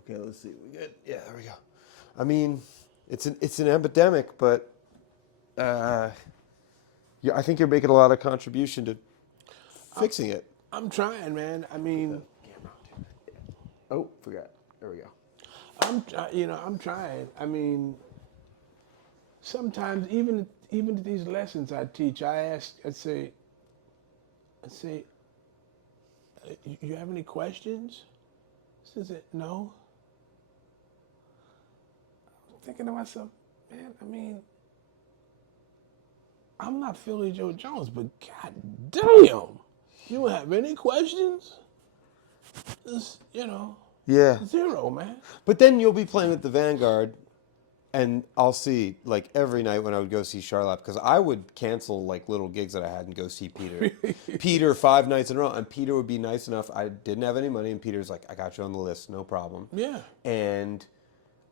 Okay, let's see. We good? Yeah, there we go. I mean, it's an epidemic, but yeah, I think you're making a lot of contribution to fixing it. I'm trying, man. I mean, Oh, forgot. There we go. I'm trying. I mean, sometimes even these lessons I teach, I say, you have any questions? Says it, no. I'm thinking to myself, man, I mean, I'm not Philly Joe Jones, but god damn, you don't have any questions? Just, Yeah. zero, man. But then you'll be playing at the Vanguard, and I'll see, like, every night when I would go see Charlap, because I would cancel, like, little gigs that I had and go see Peter. Peter 5 nights in a row, and Peter would be nice enough. I didn't have any money, and Peter's like, I got you on the list, no problem. Yeah. And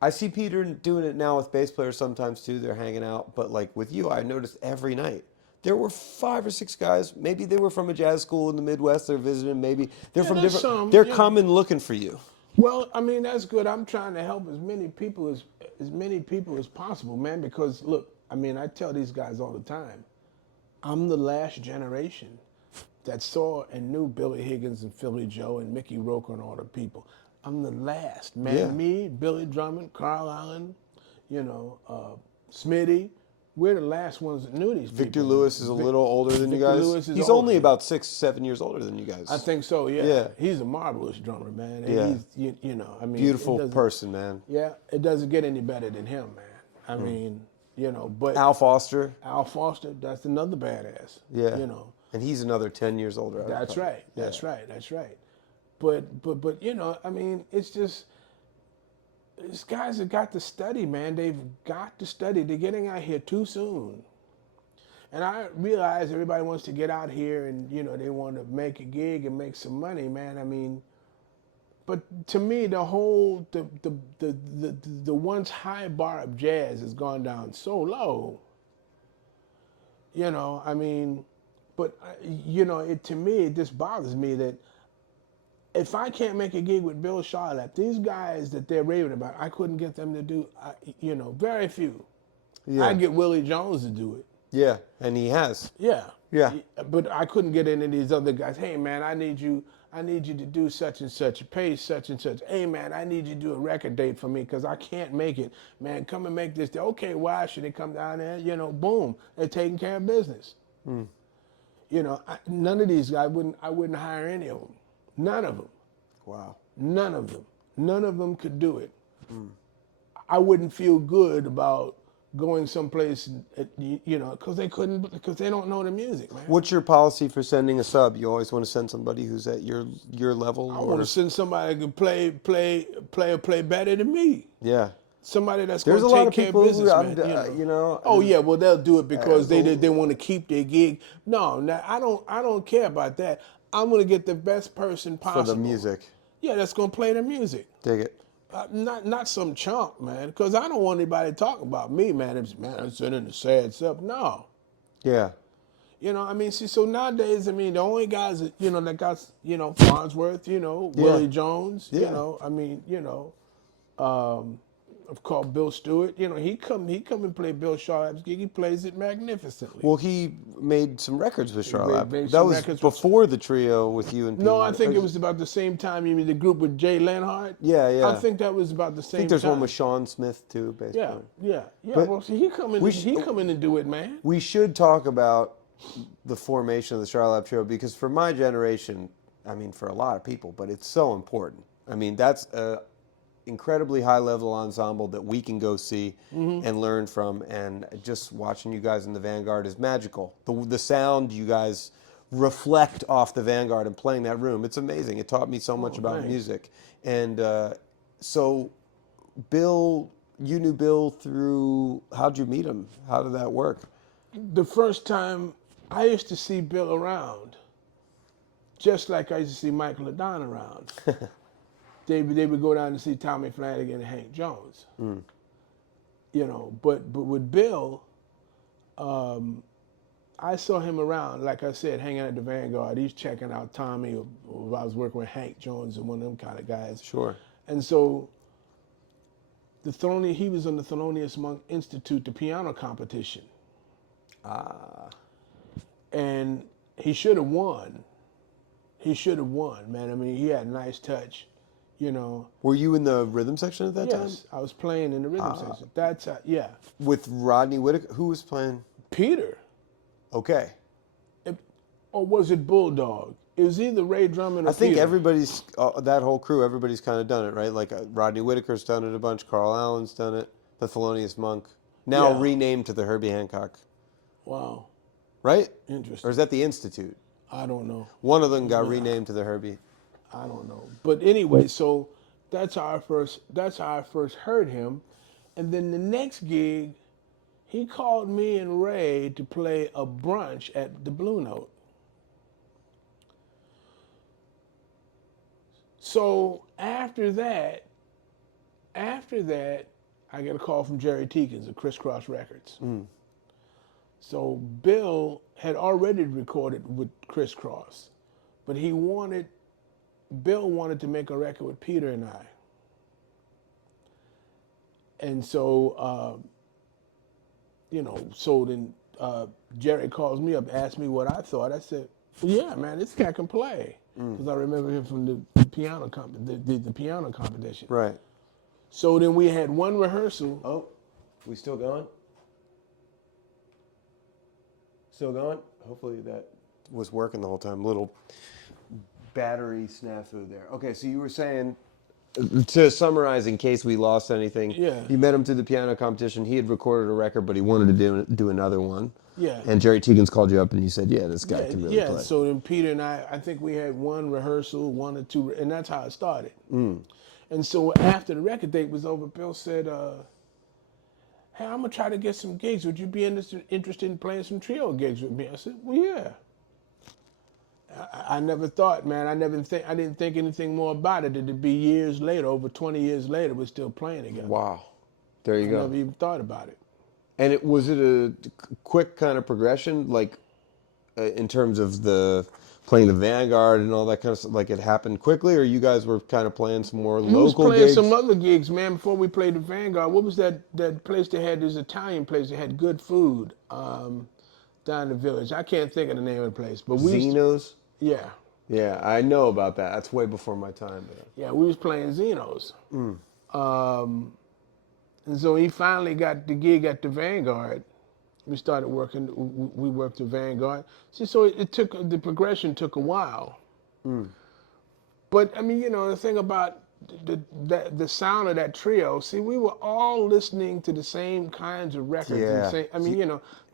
I see Peter doing it now with bass players sometimes, too. They're hanging out. But, like, with you, I noticed every night. There were 5 or 6 guys. Maybe they were from a jazz school in the Midwest. They're visiting. Maybe they're from there's different. some, They're yeah. coming looking for you. Well, I mean, that's good. I'm trying to help as many people as possible, man, because look, I mean, I tell these guys all the time, I'm the last generation that saw and knew Billy Higgins and Philly Joe and Mickey Roker and all the people. I'm the last, man. Yeah. Me, Billy Drummond, Carl Allen, Smitty. We're the last ones that knew these Victor people. Lewis is a little older than you Victor guys. Lewis is He's older. only about 6, 7 years older than you guys. I think so, yeah. Yeah. He's a marvelous drummer, man. And Yeah. he's, I mean. Beautiful person, man. Yeah, it doesn't get any better than him, man. I mean, but Al Foster. Al Foster, that's another badass. Yeah. And he's another 10 years older. That's right. Yeah. That's right. That's right. But I mean, it's just these guys have got to study, man. They've got to study. They're getting out here too soon. And I realize everybody wants to get out here and, they want to make a gig and make some money, man. I mean, but to me, the once high bar of jazz has gone down so low. I mean, but, to me, it just bothers me that if I can't make a gig with Bill Charlap, these guys that they're raving about, I couldn't get them to do, very few. Yeah. I get Willie Jones to do it. Yeah, and he has. Yeah. Yeah. But I couldn't get any of these other guys. Hey, man, I need you to do such and such, pay such and such. Hey, man, I need you to do a record date for me because I can't make it. Man, come and make this. Okay, why should they come down there? Boom, they're taking care of business. None of these guys, I wouldn't hire any of them. None of them. Wow. None of them. None of them could do it. I wouldn't feel good about going someplace, because they don't know the music, man. What's your policy for sending a sub? You always want to send somebody who's at your level? I want to send somebody that can play better than me. Yeah. Somebody that's There's going a lot to of take care people of business, who, man. Oh yeah, well they'll do it because they want to keep their gig. No, I don't care about that. I'm going to get the best person possible for the music. Yeah, that's going to play the music. Dig it. Not some chump, man, because I don't want anybody talking about me, man. I'm sending the sad stuff. No. Yeah. I mean, see, so nowadays, I mean, the only guys that, that got, Farnsworth, Willie Jones, Yeah. I mean, I've called Bill Stewart. He come and play Bill Charlap's gig. He plays it magnificently. Well, he made some records with Charlap. made That some was records before the trio with you and Pete. No, I think it was about the same time. You mean the group with Jay Lenhart? Yeah. I think that was about the same time. I think there's one with Sean Smith too, basically. Yeah. But well, see, he come in and do it, man. We should talk about the formation of the Charlap Trio because for my generation, I mean, for a lot of people, but it's so important. I mean, that's a incredibly high-level ensemble that we can go see and learn from, and just watching you guys in the Vanguard is magical. The sound you guys reflect off the Vanguard and playing that room, it's amazing. It taught me so much about music. And so, Bill, you knew Bill through, how'd you meet him? How did that work? The first time I used to see Bill around, just like I used to see Michael LaDon around. They would go down to see Tommy Flanagan and Hank Jones. But with Bill, I saw him around, like I said, hanging at the Vanguard. He's checking out Tommy, or I was working with Hank Jones and one of them kind of guys. Sure. And so he was on the Thelonious Monk Institute, the piano competition. And he should have won. He should have won, man. I mean, he had a nice touch, you know. Were you in the rhythm section at that time? Yes, I was playing in the rhythm section. That's yeah. With Rodney Whitaker? Who was playing? Peter. Okay. Or was it Bulldog? It was either Ray Drummond or I think Peter. everybody's, that whole crew, everybody's kind of done it, right? Like Rodney Whitaker's done it a bunch, Carl Allen's done it, the Thelonious Monk. Now Yeah. renamed to the Herbie Hancock. Wow. Right? Interesting. Or is that the Institute? I don't know. One of them got renamed to the Herbie. I don't know. But anyway, so that's how I first heard him. And then the next gig, he called me and Ray to play a brunch at the Blue Note. So after that, I get a call from Jerry Teakins of Crisscross Records. So Bill had already recorded with Crisscross, but Bill wanted to make a record with Peter and I. And so, so then Jerry calls me up, asked me what I thought. I said, well, yeah, man, this guy can play. Because I remember him from the piano the piano competition. Right. So then we had one rehearsal. Oh, we still going? Still going? Hopefully that was working the whole time. Little battery snafu there. Okay, so you were saying, to summarize in case we lost anything, Yeah. you met him through the piano competition. He had recorded a record, but he wanted to do another one. Yeah. And Jerry Teakins called you up and you said, yeah, this guy can really play. So then Peter and I think we had one rehearsal, one or two, and that's how it started. And so after the record date was over, Bill said, hey, I'm going to try to get some gigs. Would you be interested in playing some trio gigs with me? I said, well, yeah. I never thought, man, I didn't think anything more about it. It'd be years later, over 20 years later, we're still playing together. Wow. There you go. I never even thought about it. And was it a quick kind of progression, like in terms of the playing the Vanguard and all that kind of stuff? Like it happened quickly, or you guys were kind of playing some more local gigs? We was playing some other gigs, man, before we played the Vanguard. What was that place they had, this Italian place that had good food down in the village? I can't think of the name of the place. But Zeno's? Yeah. Yeah, I know about that. That's way before my time. Yeah, we was playing Zeno's. And so he finally got the gig at the Vanguard. We started working, we worked the Vanguard. See, so the progression took a while. But I mean, the thing about the sound of that trio, see, we were all listening to the same kinds of records. Yeah.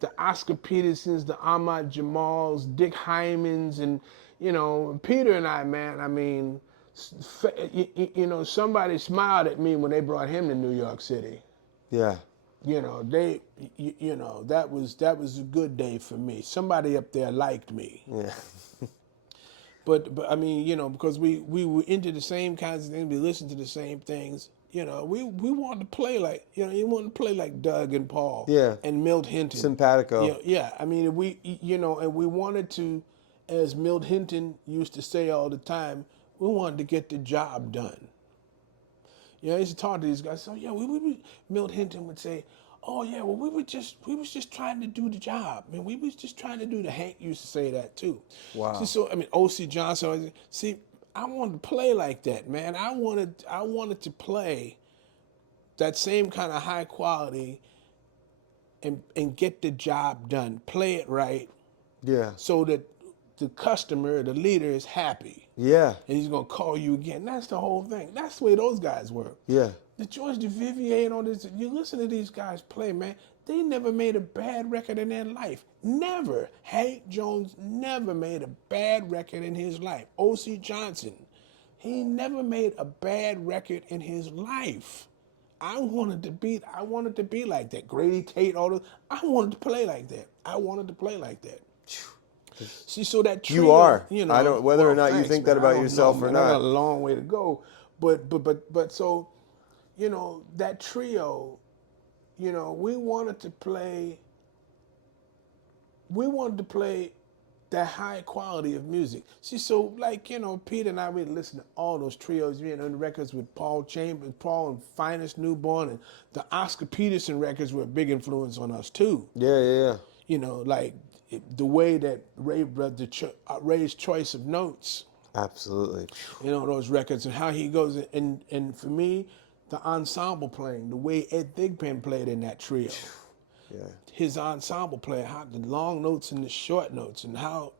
The Oscar Petersons, the Ahmad Jamals, Dick Hymans, and, Peter and I, man, I mean, somebody smiled at me when they brought him to New York City. Yeah. That was a good day for me. Somebody up there liked me. Yeah. But I mean, because we were into the same kinds of things, we listened to the same things. We wanted to play like, you wanted to play like Doug and Paul. Yeah. And Milt Hinton. Simpatico. Yeah. I mean, and we wanted to, as Milt Hinton used to say all the time, we wanted to get the job done. I used to talk to these guys. So Milt Hinton would say, "Oh yeah, well we was just trying to do the job. I mean, we was just trying to do the." Hank used to say that too. Wow. See, so I mean, O.C. Johnson. See, I wanted to play like that, man. I wanted to play that same kind of high quality and get the job done. Play it right. Yeah. So that the customer, the leader, is happy. Yeah. And he's going to call you again. That's the whole thing. That's the way those guys were. Yeah. The George Duvivier and all this, you listen to these guys play, man, they never made a bad record in their life. Never. Hank Jones never made a bad record in his life. O.C. Johnson, he never made a bad record in his life. I wanted to be like that. Grady Tate, all those. I wanted to play like that. See, so that trio, You are. I don't. Whether or not you think that about yourself or not. I got a long way to go, but so, that trio, we wanted to play that high quality of music. See, so like, Pete and I, we listen to all those trios, on the records with Paul Chambers, Paul and Finest Newborn, and the Oscar Peterson records were a big influence on us too. Yeah, yeah, Like the way that Ray's choice of notes, yeah. Absolutely. those records, and how he goes, and for me, the ensemble playing, the way Ed Thigpen played in that trio. Yeah. His ensemble player, how the long notes and the short notes, and how,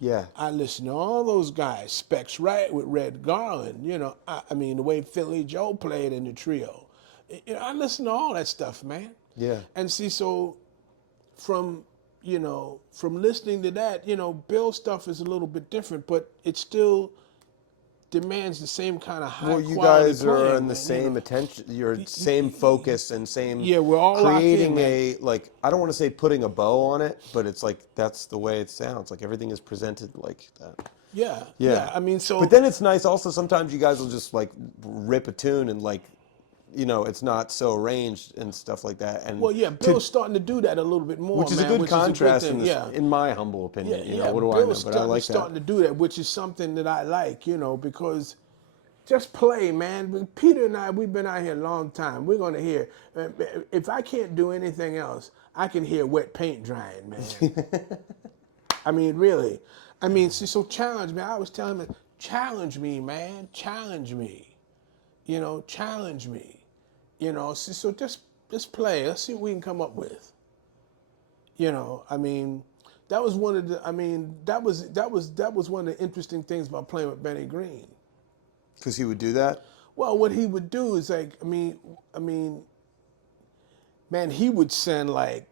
Yeah. I listen to all those guys, Specs Wright with Red Garland, I mean, the way Philly Joe played in the trio. I listen to all that stuff, man. Yeah. And see, so from listening to that, Bill's stuff is a little bit different, but it still demands the same kind of high Well, you quality guys playing, are in the man, same attention, your same focus and same Yeah, we're all locked in, creating man. like, I don't want to say putting a bow on it, but it's like that's the way it sounds. Like everything is presented like that. Yeah. I mean, so. But then it's nice also sometimes you guys will just like rip a tune and like, it's not so arranged and stuff like that. And Well, yeah, Bill's starting to do that a little bit more, which is man, a good which contrast is a good thing. in, this, in my humble opinion. What do Bill's I know? But I like starting that. to do that, which is something that I like, because just play, man. Peter and I, we've been out here a long time. We're going to hear, if I can't do anything else, I can hear wet paint drying, man. I mean, really. I mean, see, so challenge me. I was telling him, challenge me, man. Challenge me. Challenge me. See, so just play. Let's see what we can come up with. I mean, that was one of the. I mean, that was one of the interesting things about playing with Benny Green. Because he would do that? Well, what he would do is like, I mean, man, he would send like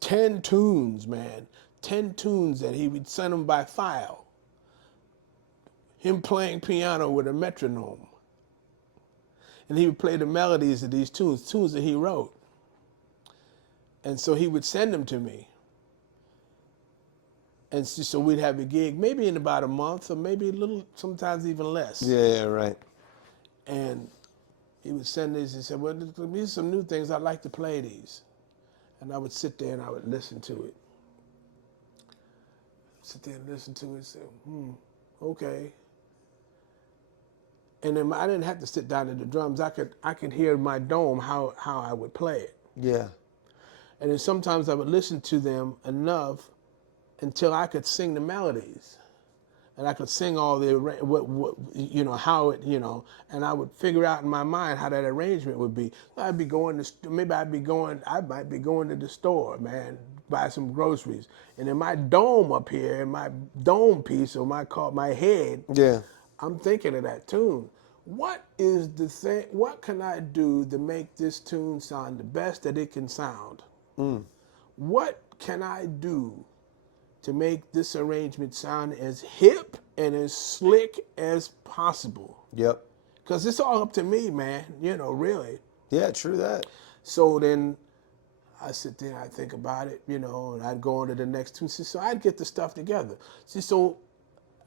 10 tunes, man. 10 tunes that he would send them by file. Him playing piano with a metronome. And he would play the melodies of these tunes that he wrote. And so he would send them to me. And so we'd have a gig maybe in about a month or maybe a little, sometimes even less. Yeah, right. And he would send these and said, well, these are some new things. I'd like to play these. And I would sit there and I would listen to it. Sit there and listen to it and say, okay. And then I didn't have to sit down at the drums. I could hear in my dome how I would play it. Yeah. And then sometimes I would listen to them enough until I could sing the melodies. And I could sing all the, how it, and I would figure out in my mind how that arrangement would be. I might be going to the store, man, buy some groceries. And in my dome up here, in my dome piece, or my head, Yeah. I'm thinking of that tune. What is the thing? What can I do to make this tune sound the best that it can sound? What can I do to make this arrangement sound as hip and as slick as possible? Yep. Because it's all up to me, man, really. Yeah, true that. So then I sit there and I think about it, and I'd go on to the next tune. So I'd get the stuff together. See, so,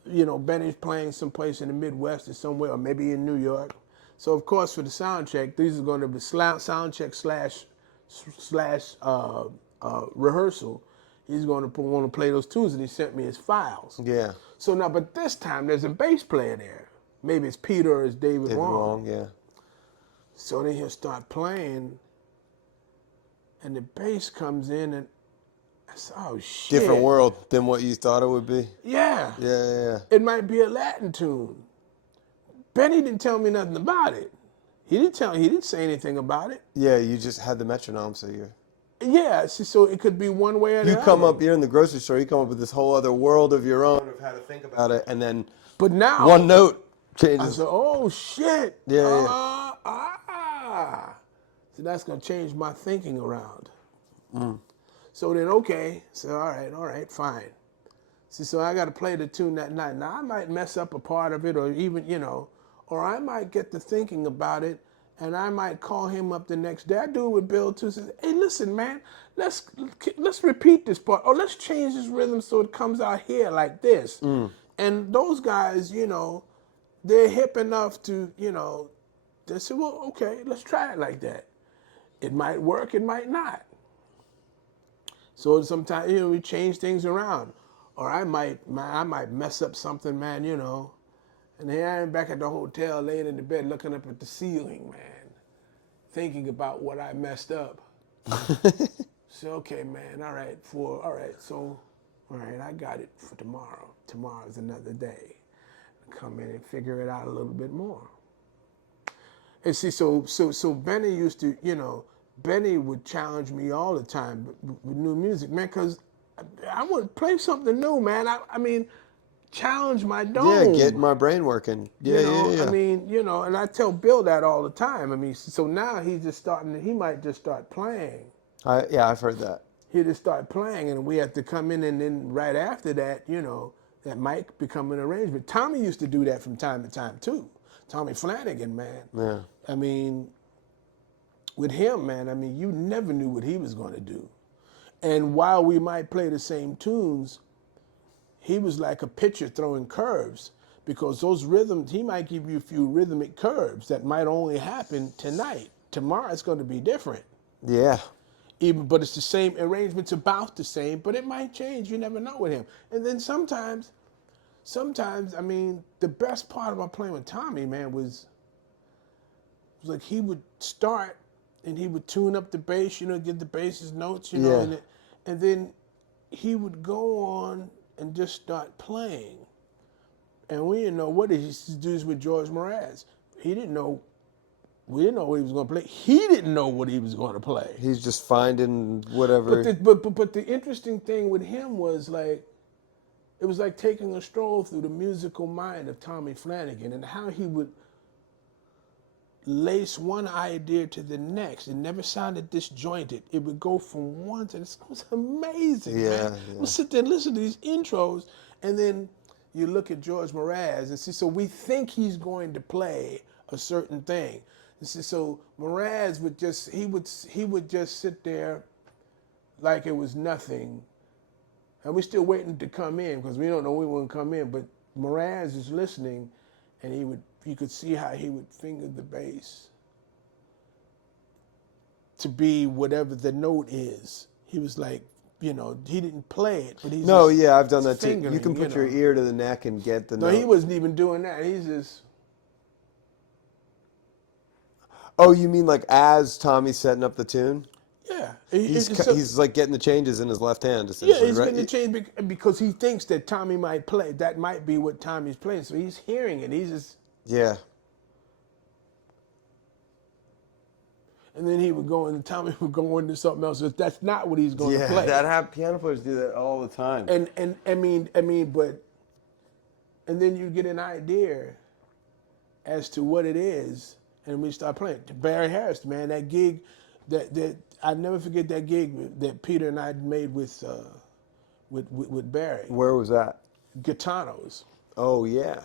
Benny's playing someplace in the Midwest or somewhere, or maybe in New York. So, of course, for the sound check, these are going to be sound check slash rehearsal. He's going to want to play those tunes, and he sent me his files. Yeah. So now, but this time there's a bass player there. Maybe it's Peter or it's David Wong. Yeah. So then he'll start playing, and the bass comes in, and I said, oh, shit. Different world than what you thought it would be. Yeah. Yeah. It might be a Latin tune. Benny didn't tell me nothing about it. He didn't say anything about it. Yeah, you just had the metronome, so you're... Yeah, so it could be one way or the other. You're in the grocery store, you come up with this whole other world of your own of how to think about it, and then but now, one note changes. I said, oh, shit. Yeah. So that's going to change my thinking around. So then, okay. So, all right, fine. See, so I got to play the tune that night. Now, I might mess up a part of it or even, or I might get to thinking about it, and I might call him up the next day. I do it with Bill too. Says, hey, listen, man, let's repeat this part. Or let's change this rhythm so it comes out here like this. And those guys, they're hip enough to, they say, well, okay, let's try it like that. It might work, it might not. So sometimes, we change things around. Or I might mess up something, man, and here I am back at the hotel laying in the bed looking up at the ceiling, man, thinking about what I messed up. So, okay, man, all right, I got it for tomorrow. Tomorrow's another day. Come in and figure it out a little bit more. And see, so Benny used to, Benny would challenge me all the time with new music, man, because I would play something new, man. I mean, challenge my Yeah, get dome. my brain working. Yeah, I yeah. mean, and I tell Bill that all the time. I mean, so now he's just he might just start playing. Yeah, I've heard that. He'll just start playing, and we have to come in, and then right after that, that might become an arrangement. Tommy used to do that from time to time, too. Tommy Flanagan, man. Yeah. I mean, with him, man, I mean, you never knew what he was going to do. And while we might play the same tunes, he was like a pitcher throwing curves, because those rhythms, he might give you a few rhythmic curves that might only happen tonight. Tomorrow it's going to be different. Yeah. But it's the same, arrangement's about the same, but it might change. You never know with him. And then sometimes, I mean, the best part about playing with Tommy, man, was like he would start and he would tune up the bass, give the bass his notes, Yeah. and then he would go on and just start playing. And we didn't know what he used to do with George Mraz. We didn't know what he was going to play. He didn't know what he was going to play. He's just finding whatever. But the interesting thing with him was like, it was like taking a stroll through the musical mind of Tommy Flanagan and how he would lace one idea to the next. It never sounded disjointed. It would go from one to this. It was amazing, man. We'll sit there and listen to these intros, and then you look at George Mraz and see, so we think he's going to play a certain thing. And see, so Mraz would just sit there like it was nothing. And we're still waiting to come in because we don't know when we wouldn't come in. But Mraz is listening, and you could see how he would finger the bass to be whatever the note is. He was like, he didn't play it, but he's I've done that too. fingering, You can put your ear to the neck and get the note. No, he wasn't even doing that. He's just. Oh, you mean like as Tommy's setting up the tune? Yeah. He's like getting the changes in his left hand, essentially, he's right? getting the change because he thinks that Tommy might play. That might be what Tommy's playing. So he's hearing it. He's just. Yeah. And then Tommy would go into something else. That's not what he's going to play. Yeah, piano players do that all the time. And then you get an idea as to what it is, and we start playing. Barry Harris, man, that gig, that I never forget that gig that Peter and I made with Barry. Where was that? Gitanos. Oh yeah.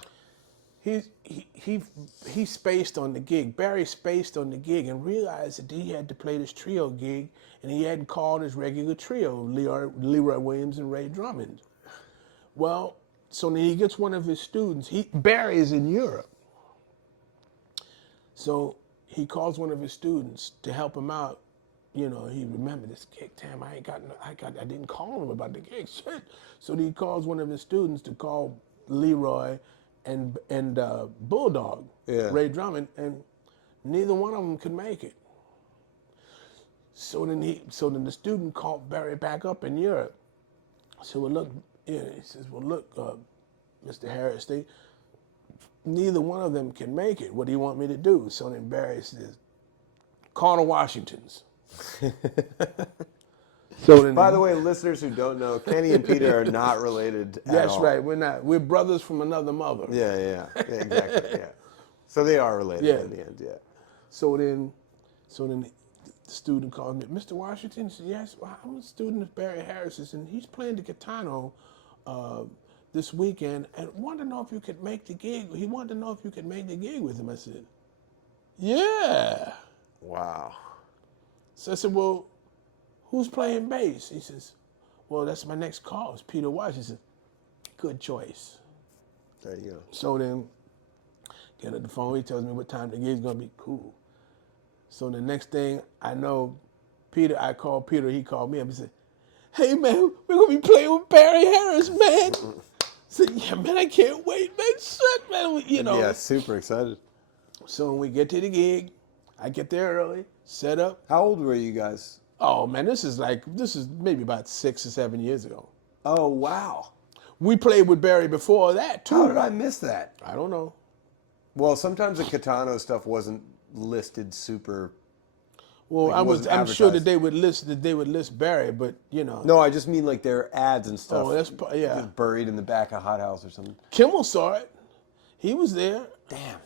He spaced on the gig. Barry spaced on the gig and realized that he had to play this trio gig, and he hadn't called his regular trio, Leroy Williams and Ray Drummond. Well, so then he gets one of his students. Barry is in Europe. So he calls one of his students to help him out. He remembered this gig. Damn, I didn't call him about the gig. Shit. So he calls one of his students to call Leroy and Bulldog, Ray Drummond, and neither one of them could make it. So then the student called Barry back up in Europe. So he says, Mr. Harris, neither one of them can make it. What do you want me to do? So then Barry says, call the Washingtons. By the way, listeners who don't know, Kenny and Peter are not related at all. That's right, we're not. We're brothers from another mother. Yeah, exactly, yeah. So they are related in the end, yeah. So then the student called me, Mr. Washington? He said, yes, well, I'm a student of Barry Harris's, and he's playing the Gitano this weekend, and wanted to know if you could make the gig. He wanted to know if you could make the gig with him. I said, yeah. Wow. So I said, well, who's playing bass? He says, well, that's my next call. It's Peter Washington. Good choice. There you go. So then, get on the phone. He tells me what time the gig's going to be. Cool. So the next thing I know, I called Peter. He called me up and said, hey, man, we're going to be playing with Barry Harris, man. I said, yeah, man, I can't wait, man. Shit, man. You know. Yeah, super excited. So when we get to the gig, I get there early, set up. How old were you guys? Oh, man, this is maybe about 6 or 7 years ago. Oh, wow. We played with Barry before that, too. How did I miss that? I don't know. Well, sometimes the Catano stuff wasn't listed super. Well, Like, it wasn't I'm sure that advertised. they would list Barry, but you know. No, I just mean like their ads and stuff. Oh, that's yeah. Just buried in the back of Hot House or something. Kimmel saw it. He was there. Damn.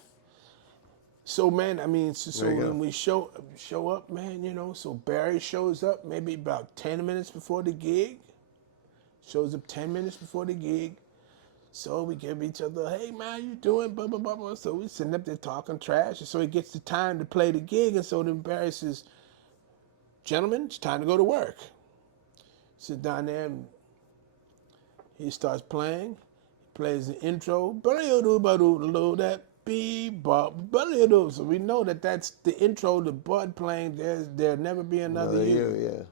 So man, I mean, so There you go. when we show up, man, you know, so Barry shows up maybe about 10 minutes before the gig. Shows up 10 minutes before the gig. So we give each other, hey man, how you doing? Blah blah blah blah. So we sitting up there talking trash, and so he gets the time to play the gig, and so then Barry says, gentlemen, it's time to go to work. Sit down there and he starts playing. He plays the intro. That bebop. So we know that that's the intro to Bud playing. There'll never be another you. Yeah.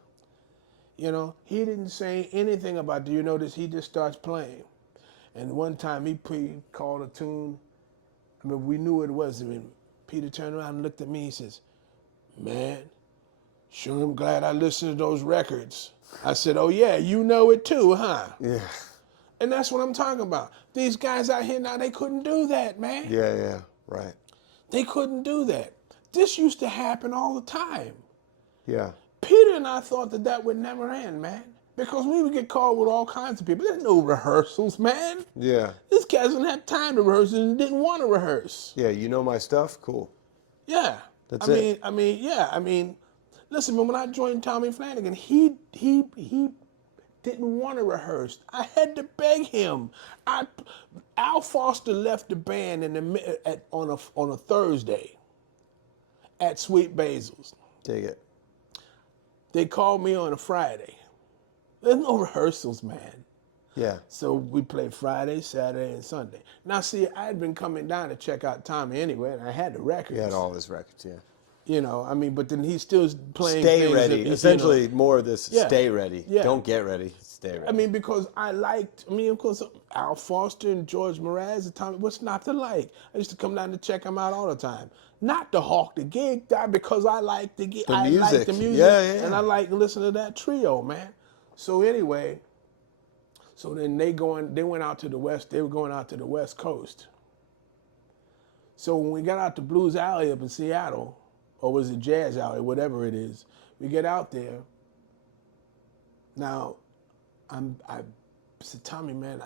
You know, he didn't say anything about, do you notice? He just starts playing. And one time he called a tune. I mean, we knew what it was. I mean, Peter turned around and looked at me. He says, man, sure I'm glad I listened to those records. I said, oh yeah, you know it too, huh? Yeah. And that's what I'm talking about. These guys out here now, they couldn't do that, man. Yeah. Right. They couldn't do that. This used to happen all the time. Yeah. Peter and I thought that would never end, man. Because we would get called with all kinds of people. There's no rehearsals, man. Yeah. This guy doesn't have time to rehearse and didn't want to rehearse. Yeah. You know my stuff? Cool. Yeah. That's I it. mean, listen, when I joined Tommy Flanagan, he didn't want to rehearse. I had to beg him. Al Foster left the band on a Thursday at Sweet Basil's. Take it. They called me on a Friday. There's no rehearsals, man. Yeah. So we played Friday, Saturday, and Sunday. Now, see, I had been coming down to check out Tommy anyway, and I had the records. He had all his records, yeah. You know, I mean, but then he's still playing Stay things ready. that, Essentially, you know, more of this Yeah. stay ready. Yeah. Don't get ready. Stay ready. I mean, because of course, Al Foster and George Mraz and Tommy, what's not to like? I used to come down to check them out all the time. Not to hawk the gig, because I like the gig. I like the music. Yeah. And I like listening to that trio, man. So anyway, so then they went out to the West, they were going out to the West Coast. So when we got out to Blues Alley up in Seattle, or was it Jazz Alley, whatever it is, we get out there. Now, I said, Tommy, man,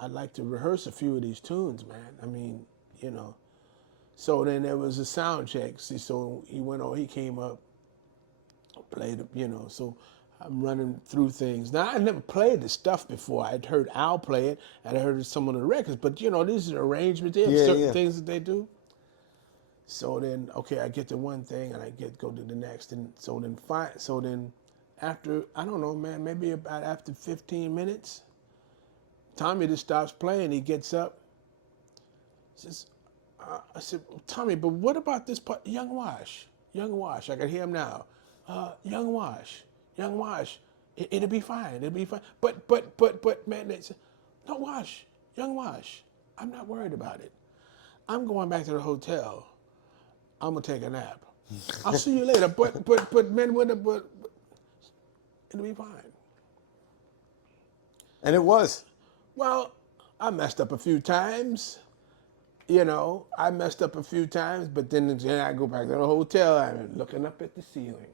I'd like to rehearse a few of these tunes, man. I mean, you know. So then there was a sound check. See, so he came up, played, you know, so I'm running through things. Now, I never played this stuff before. I'd heard Al play it, and I heard some of the records, but, you know, these are arrangements. They have certain things that they do. So then, okay, I get to one thing, and I go to the next. And so then after, I don't know, man, maybe about after 15 minutes, Tommy just stops playing. He gets up, says, I said, Tommy, but what about this part? Young Wash, I can hear him now. Young Wash, it'll be fine. But, man, they said, no, Young Wash, I'm not worried about it. I'm going back to the hotel. I'm gonna take a nap. I'll see you later. But, man, but it'll be fine. And it was. Well, I messed up a few times. You know, but then I go back to the hotel. I'm looking up at the ceiling,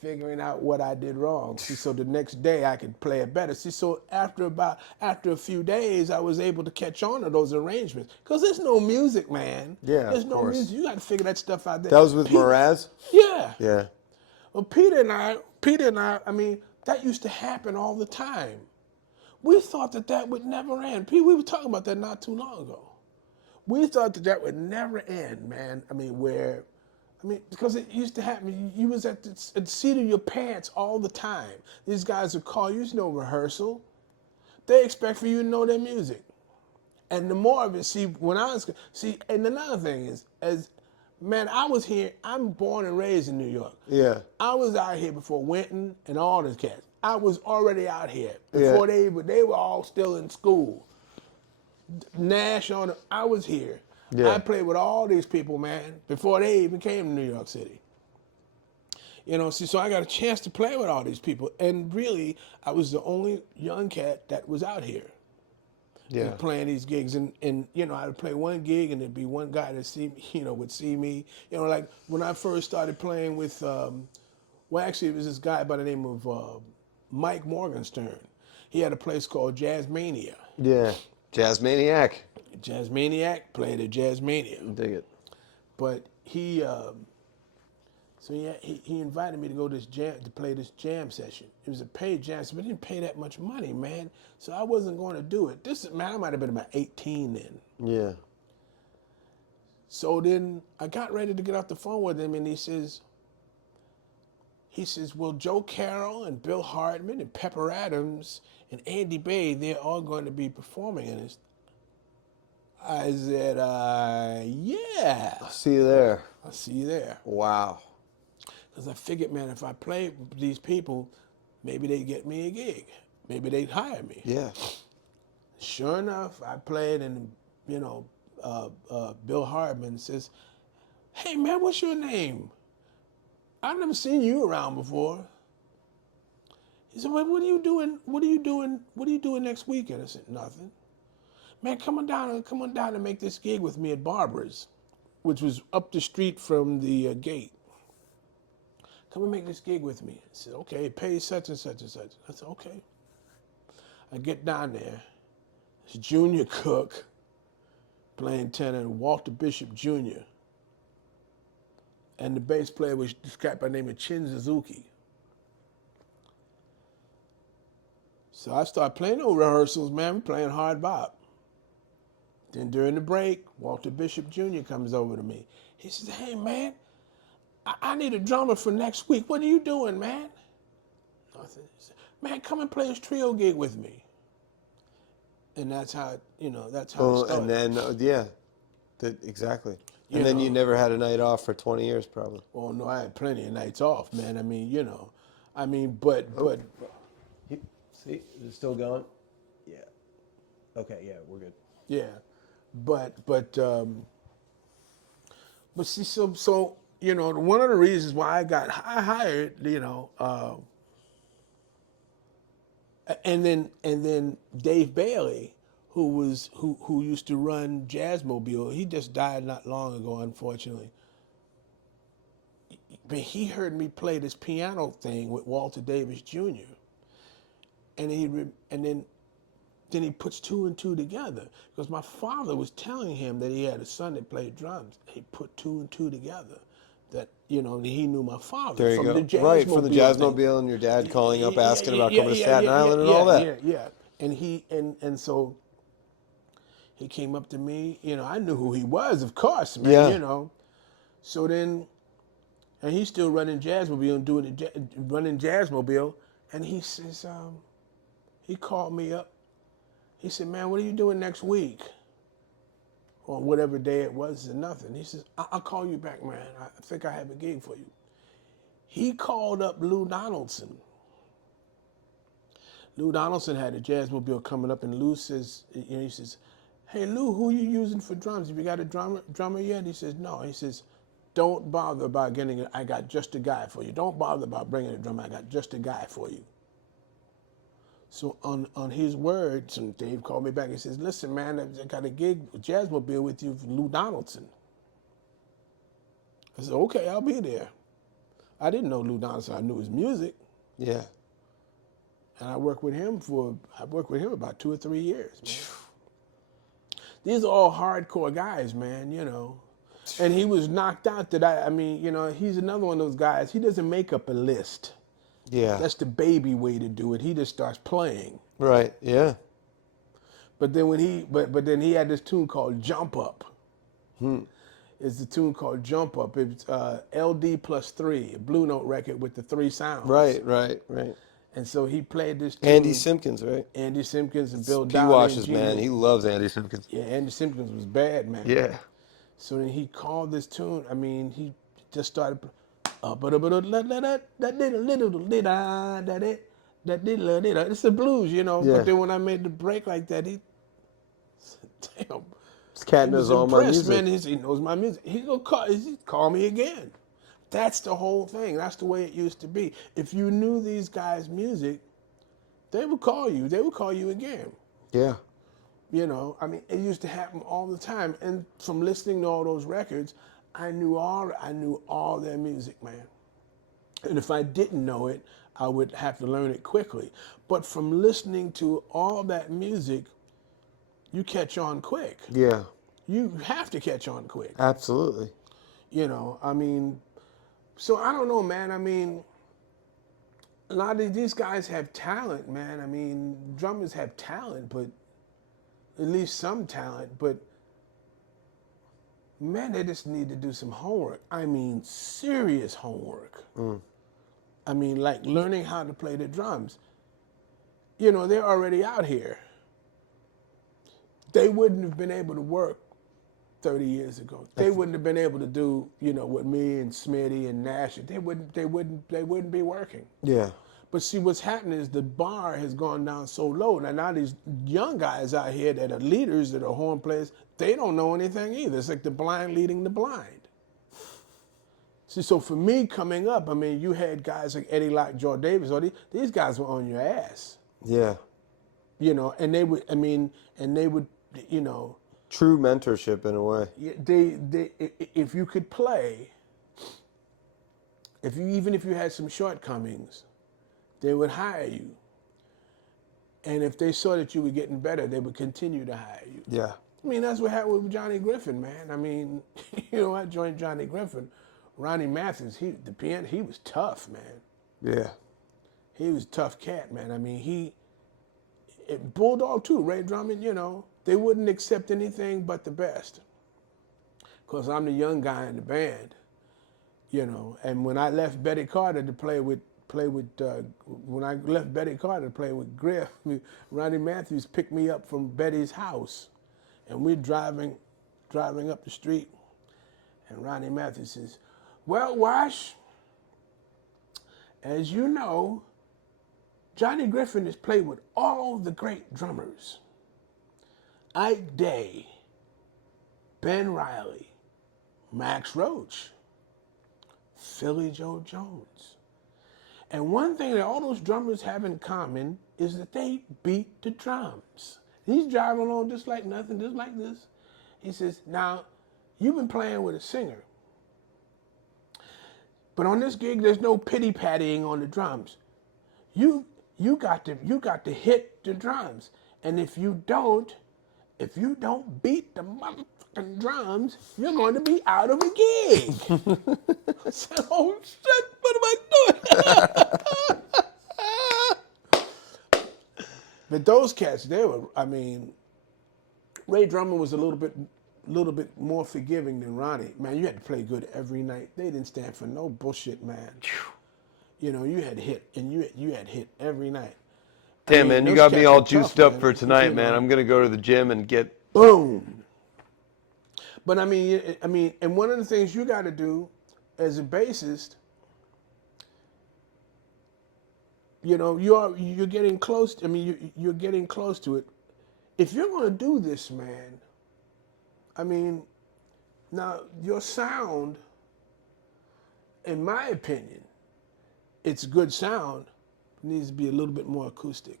figuring out what I did wrong. See, so the next day I could play it better. See, so after a few days, I was able to catch on to those arrangements. Because there's no music, man. Yeah, there's of no course. music. You got to figure that stuff out there. That was with Mraz? Yeah. Yeah. Well, Peter and I, I mean, that used to happen all the time. We thought that would never end. Pete, we were talking about that not too long ago. We thought that would never end, man. I mean, because it used to happen. You was at the seat of your pants all the time. These guys would call you. There's no rehearsal. They expect for you to know their music. And the more of it, and another thing is, I was here. I'm born and raised in New York. Yeah. I was out here before Winton and all these cats. I was already out here before they were all still in school. Nash on, I was here. Yeah. I played with all these people, man, before they even came to New York City. You know, see, so I got a chance to play with all these people, and really, I was the only young cat that was out here. Yeah. Playing these gigs, and you know, I'd play one gig, and there'd be one guy that would see me. You know, like when I first started playing with, well, actually, it was this guy by the name of Mike Morgenstern. He had a place called Jazz Mania. Yeah. Jazz Maniac. Jazz Maniac played at Jazz Mania, Dig it. but he invited me to go to this jam to play this jam session. It was a paid jam session, but it didn't pay that much money, man. So I wasn't going to do it. I might have been about 18 then. Yeah. So then I got ready to get off the phone with him, and he says, well, Joe Carroll and Bill Hardman and Pepper Adams and Andy Bay, they're all going to be performing in this. I said, yeah. I'll see you there. I'll see you there. Wow. Because I figured, man, if I play with these people, maybe they'd get me a gig. Maybe they'd hire me. Yeah. Sure enough, I played, and, Bill Hardman says, hey, man, what's your name? I've never seen you around before. He said, well, what are you doing? What are you doing next weekend? I said, nothing. Man, come on down and make this gig with me at Barbara's, which was up the street from the gate. Come and make this gig with me. I said, okay, it pays such and such and such. I said, okay. I get down there. It's Junior Cook playing tenor and Walter Bishop Jr. And the bass player was this guy by the name of Chin Suzuki. So I started playing no rehearsals, man. We're playing hard bop. Then during the break, Walter Bishop Jr. comes over to me. He says, hey, man, I need a drummer for next week. What are you doing, man? Nothing. He said, man, come and play this trio gig with me. And that's how, it started. And then, exactly. And then you never had a night off for 20 years, probably. Well, no, I had plenty of nights off, man. I mean, but. See, is it still going? Yeah. Okay, yeah, we're good. Yeah, but see, so one of the reasons why I got hired, and then Dave Bailey, who used to run Jazzmobile, he just died not long ago, unfortunately. But he heard me play this piano thing with Walter Davis Jr. And then he puts two and two together, because my father was telling him that he had a son that played drums. He put two and two together. That he knew my father There you from go. the Jazzmobile. Right, from the Jazzmobile thing. and your dad calling up asking about coming to Staten Island and all that. Yeah. And so he came up to me. I knew who he was, of course, man. Yeah. So then, and he's still running Jazzmobile and running Jazzmobile, and he says, he called me up. He said, man, what are you doing next week? Or whatever day it was, and nothing. He says, I'll call you back, man. I think I have a gig for you. He called up Lou Donaldson. Lou Donaldson had a Jazzmobile coming up, and Lou says, he says, hey, Lou, who are you using for drums? Have you got a drummer yet? He says, no. He says, don't bother about getting it. I got just a guy for you. Don't bother about bringing a drummer. I got just a guy for you. So on his words, and Dave called me back and says, listen, man, I got a gig with Jazzmobile with you for Lou Donaldson. I said, okay, I'll be there. I didn't know Lou Donaldson. I knew his music. Yeah. And I worked with him about 2 or 3 years, man. These are all hardcore guys, man, And he was knocked out he's another one of those guys. He doesn't make up a list. Yeah. That's the baby way to do it. He just starts playing. Right. Yeah. But then then he had this tune called Jump Up. It's the tune called Jump Up. It's LD plus 3, a Blue Note record with the 3 sounds. Right. And so he played this tune. Andy Simpkins, right? Andy Simpkins and Bill P. Downing. Wash's man. He loves Andy Simpkins. Yeah, Andy Simpkins was bad, man. Yeah. So then he called this tune. He just started. that they love, it's the blues, you know. Yeah. But then when I made the break like that, he said, damn. This cat He knows was all my impressed, music. man. He knows my music. He gonna call me again. That's the whole thing. That's the way it used to be. If you knew these guys' music, they would call you. They would call you again. Yeah. You know, I mean, it used to happen all the time. And from listening to all those records, I knew all their music, man. And if I didn't know it, I would have to learn it quickly. But from listening to all that music, you catch on quick. Yeah. You have to catch on quick. Absolutely. You know, I mean, so I don't know, man. I mean, a lot of these guys have talent, man. I mean, drummers have talent, but at least some talent. But man, they just need to do some homework. I mean, serious homework. I mean, like learning how to play the drums. You know, they're already out here. They wouldn't have been able to work 30 years ago. They wouldn't have been able to do, you know, what me and Smitty and Nash. They wouldn't be working. Yeah. But see, what's happening is the bar has gone down so low. Now these young guys out here that are leaders, that are horn players, they don't know anything either. It's like the blind leading the blind. See, so for me coming up, I mean, you had guys like Eddie Locke, George Davis, or these guys were on your ass, Yeah. you know, and they would, you know, True mentorship in a way. if you could play, even if you had some shortcomings, they would hire you. And if they saw that you were getting better, they would continue to hire you. Yeah. I mean, that's what happened with Johnny Griffin, man. I mean, you know, I joined Johnny Griffin. Ronnie Matthews, the piano, he was tough, man. Yeah. He was a tough cat, man. I mean, Bulldog too, Ray Drummond, you know, they wouldn't accept anything but the best. Because I'm the young guy in the band, you know. And when I left Betty Carter to play with Griff, Ronnie Matthews picked me up from Betty's house, and we're driving up the street, and Ronnie Matthews says, "Well, Wash, as you know, Johnny Griffin has played with all the great drummers: Ike Day, Ben Riley, Max Roach, Philly Joe Jones. And one thing that all those drummers have in common is that they beat the drums." He's driving along just like nothing, just like this. He says, "Now, you've been playing with a singer, but on this gig, there's no pity-pattying on the drums. You got to hit the drums, and if you don't beat the motherfucking drums, you're going to be out of a gig." I said, "Oh shit, what am I doing?" But those cats, Ray Drummond was a little bit more forgiving than Ronnie. Man, you had to play good every night. They didn't stand for no bullshit, man. You know, you had to hit, and you had to hit every night. Damn, man, you those got me cats all were juiced tough, up man. for tonight, You man. know. I'm going to go to the gym and get... Boom. But I mean, and one of the things you got to do as a bassist, you know, you're getting close. You're getting close to it. If you're going to do this, man, I mean, now your sound, in my opinion, it's good sound, needs to be a little bit more acoustic.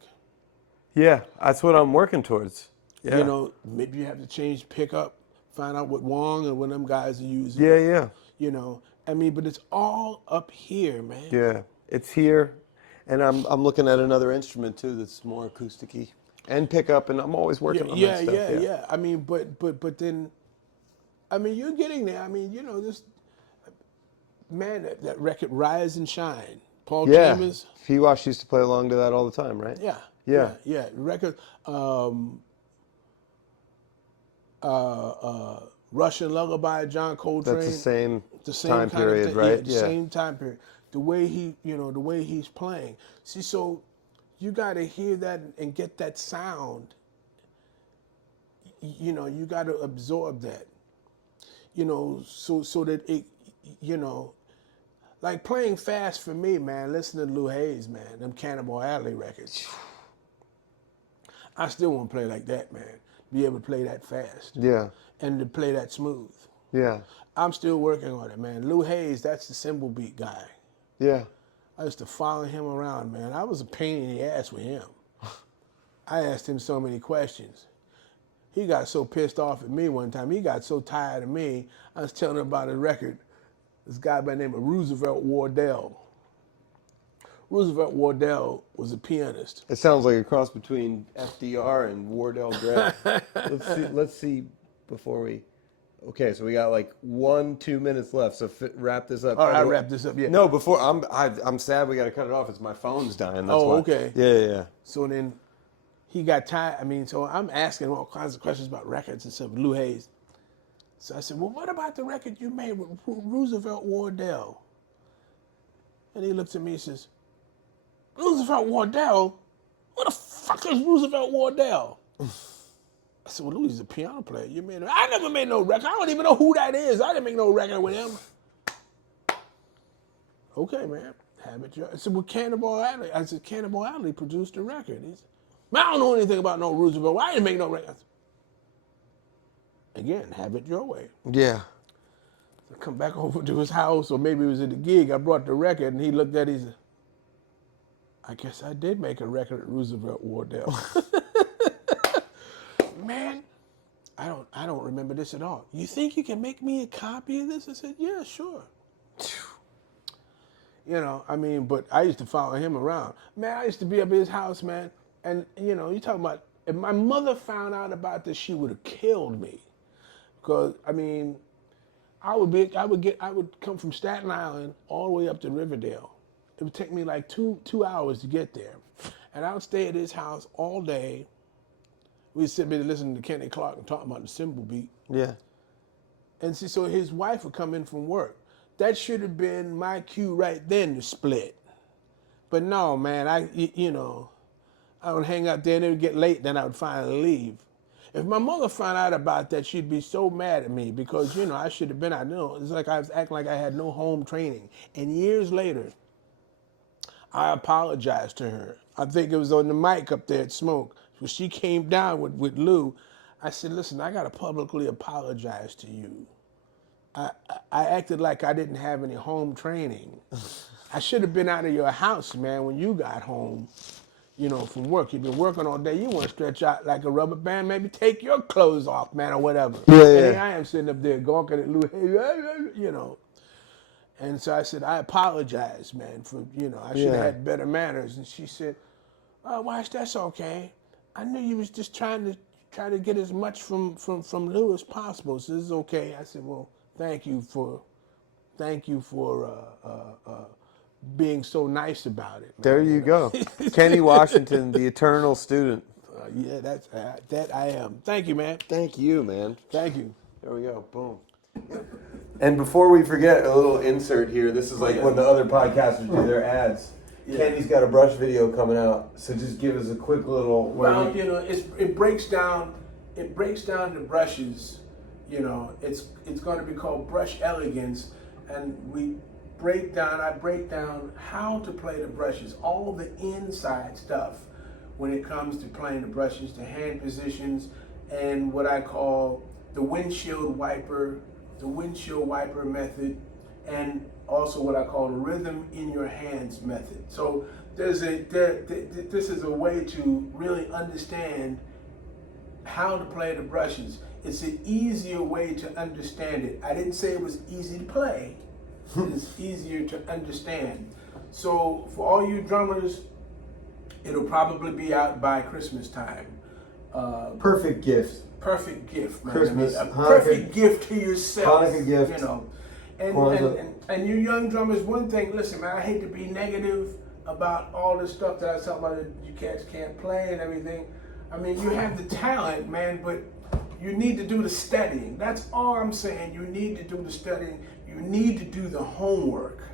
Yeah, that's what I'm working towards. Yeah. You know, maybe you have to change pickup, find out what Wong and what them guys are using. Yeah. You know, I mean, but it's all up here, man. Yeah, it's here. And I'm looking at another instrument, too, that's more acoustic-y. And pickup, and I'm always working on that stuff. Yeah. I mean, but then, I mean, you're getting there. I mean, you know, this, man, that record, Rise and Shine, Paul Chambers. P-Wash used to play along to that all the time, right? Yeah. Record, Russian Lullaby, John Coltrane. That's the same time kind of period, thing. right? Yeah, the same time period. The way he's playing. See, so you got to hear that and get that sound. You know, you got to absorb that. You know, so that it, you know, Like playing fast for me, man. Listen to Lou Hayes, man. Them Cannonball Alley records. I still want to play like that, man. Be able to play that fast. Yeah. And to play that smooth. Yeah. I'm still working on it, man. Lou Hayes, that's the cymbal beat guy. Yeah. I used to follow him around, man. I was a pain in the ass with him. I asked him so many questions. He got so pissed off at me one time. He got so tired of me. I was telling him about a record. This guy by the name of Roosevelt Wardell. Roosevelt Wardell was a pianist. It sounds like a cross between FDR and Wardell Gray. Let's see before we. Okay, so we got like 1-2 minutes left. So wrap this up. All right, I'll wrap this up. Yeah. No, before I'm sad we got to cut it off. It's my phone's dying. That's why. Okay. Yeah. So then he got tired. I mean, so I'm asking all kinds of questions about records and stuff. Lou Hayes. So I said, well, what about the record you made with Roosevelt Wardell? And he looks at me and says, Roosevelt Wardell? What the fuck is Roosevelt Wardell? I said, well, Louis is a piano player. You made I never made no record. I don't even know who that is. I didn't make no record with him. Okay, man. Have it. I said, well, Cannonball Alley. I said, Cannonball Alley produced a record. He said, I don't know anything about no Roosevelt. I didn't make no record. Again, have it your way. Yeah. I come back over to his house, or maybe it was at the gig. I brought the record, and he looked at it. He said, I guess I did make a record at Roosevelt Wardell. Man, I don't remember this at all. You think you can make me a copy of this? I said, yeah, sure. You know, I mean, but I used to follow him around. Man, I used to be up at his house, man. And, you know, you talking about, if my mother found out about this, she would have killed me. Because, I mean, I would come from Staten Island all the way up to Riverdale. It would take me like two hours to get there. And I would stay at his house all day. We'd sit there listening to Kenny Clark and talking about the cymbal beat. Yeah. And see, so his wife would come in from work. That should have been my cue right then to split. But no, man, I would hang out there and it would get late, then I would finally leave. If my mother found out about that, she'd be so mad at me because, you know, I should have been out. No, it's like I was acting like I had no home training. And years later, I apologized to her. I think it was on the mic up there at Smoke. When she came down with Lou, I said, listen, I got to publicly apologize to you. I acted like I didn't have any home training. I should have been out of your house, man, when you got home, you know, from work. You've been working all day. You want to stretch out like a rubber band, maybe take your clothes off, man, or whatever. Yeah. And here I am sitting up there gawking at Lou, you know. And so I said, I apologize, man, for, you know, I should have had better manners. And she said, oh, Wash, that's okay. I knew you was just trying to get as much from Lou as possible. So this is okay. I said, well, thank you for being so nice about it. Man. There you go. Kenny Washington, the eternal student. Yeah, that I am. Thank you, man. Thank you, man. Thank you. There we go. Boom. And before we forget, a little insert here. This is like when the other podcasters do their ads. Yeah. Kenny's got a brush video coming out, so just give us a quick little. Well, you know, it breaks down the brushes. You know, it's going to be called Brush Elegance, and I break down how to play the brushes, all the inside stuff when it comes to playing the brushes, the hand positions, and what I call the windshield wiper method, and also what I call the rhythm in your hands method. So this is a way to really understand how to play the brushes. It's an easier way to understand it. I didn't say it was easy to play. It's easier to understand. So for all you drummers, it'll probably be out by Christmas time. Perfect gift. Perfect gift, man. Christmas, I mean, a perfect gift to yourself. Hanukkah gift. You know. And you young drummers, one thing, listen, man, I hate to be negative about all this stuff that I was talking about that you cats can't play and everything. I mean, you have the talent, man, but you need to do the studying. That's all I'm saying. You need to do the studying. You need to do the homework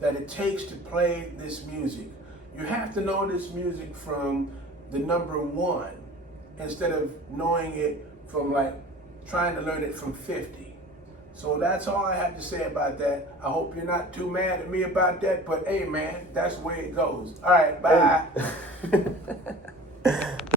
that it takes to play this music. You have to know this music from the number one instead of knowing it from like trying to learn it from 50. So that's all I have to say about that. I hope you're not too mad at me about that, but hey, man, that's the way it goes. All right, bye.